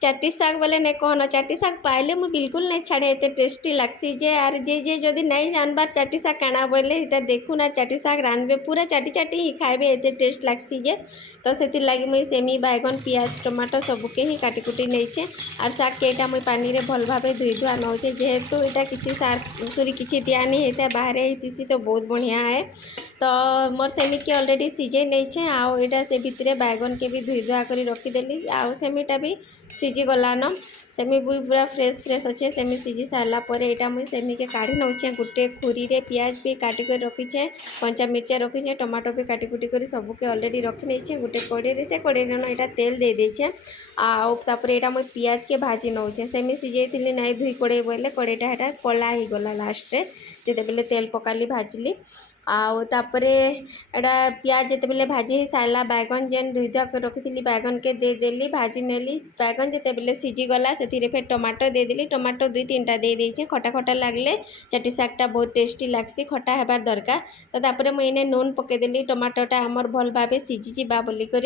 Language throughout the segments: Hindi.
चाटी शाग बोले नहीं कहना चाटी शाग पाइले मुझे बिल्कुल नहीं छाड़े एत टेस्टी लगसी जे आर जे जदि नहीं जानबार चाटी शाग काना बोले ये देखुन आर चाटी शाग रांधबे पूरा चाटी चाटी ही खाइबे एत टेस्ट लगसी जे। तो से लगे मुई सेमी बैगन पियाज टमाटो सबके ही काटिकुटी नहीं आर शाग केटा मुई पानी रे भल भाव धुई धुआ नौचे जेहेतु यहाँ किसी सार सुरी किसी दिया नहीं होता है बाहर ही तो बहुत बढ़िया है। तो मोर सेमिट के ऑलरेडी सीझे नहीं आउ यहाँ से भितर बैगन के भी धुई धुआ कर रखीदेली आउ सेमिटा भी सीझी गलान सेमी भी पूरा फ्रेश फ्रेश अच्छे सेमी सीझी सारापर यहाँ मुझे सेमी के काढ़ी नौचे गोटे खुरी रे पियाज भी काटिक रखीचे कंचा मिर्चा रखीचे टमाटो भी काटिकुटी कर सबके ऑलरेडी रखी नहीं गोटे कड़े से कड़े यहाँ तेल दे देचे आउे यहाँ मुझे पियाज के भाजी नौचे सेमी सीझे थी नाई धुई कड़े बोले कड़ेटा यहाँ कला ही गला लास्ट रे जिते बेले तेल पकाली भाजली आउे यहाँ पियाज जिते बेले भाजी ही सारा बैगन जेन धुई धुआ कर रखी बैगन के दे देली भाजी नेली बैगन जिते बेले सीझी गला से फिर टमाटो दे देली टमाटो 2-3टा दे देछे खटा खटा लगले चाटी शागटा बहुत टेस्टी लगसी खटा हेबार दरकार। तो तापर मुझे नून पकईदेली टमाटोटा आमर भल भाव सीझी जा बोलिक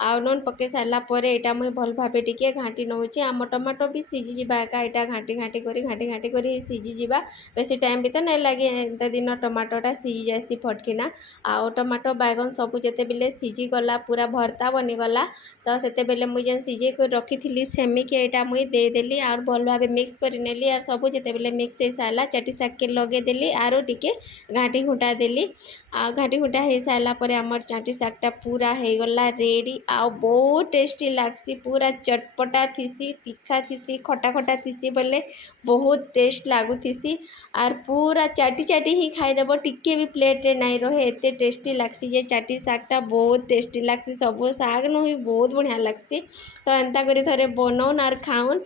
आ नून पकई सारापर यहाँ मुझे भल भाव टे घाटी नौचे आम टमाटो भी सीझी जा यहाँ घाटी घाटी कर सीझी जा बेसी टाइम भी तो नहीं लगे एंता दिन टमाटोटा सीझी जासी फटकिना आउ टमाटो बैगन सबू जिते बेले सीझी गला पूरा भर्ता बनीगला। तो से बेले मुझे जेन सीझे कर रखी थी सेमी के यहाँ मुझे देदेली और भल भाव मिक्स करनेली और सबू जिते बेले मिक्स हो सारा चाटी शाग के लगेदेली आरो टिके घाटी घुटा देली घाटी घुटा हो सारापर आमर चाटी शागटा पूरा हो गला रेडी आ बहुत टेस्टी लगसी पूरा चटपटा थीसी तीखा थीसी खटा खटा थीसी बोले बहुत टेस्ट लगुथी आर पूरा चाटी चाटी ही खाईदेव टिके भी प्लेट रे नहीं रहे एत टेस्टी लगसी जे चाटी शागटा बहुत टेस्टी लगसी सब शाग नु ही बहुत बढ़िया लगसी। तो एंता करी थरे बनाउन आर खाउन।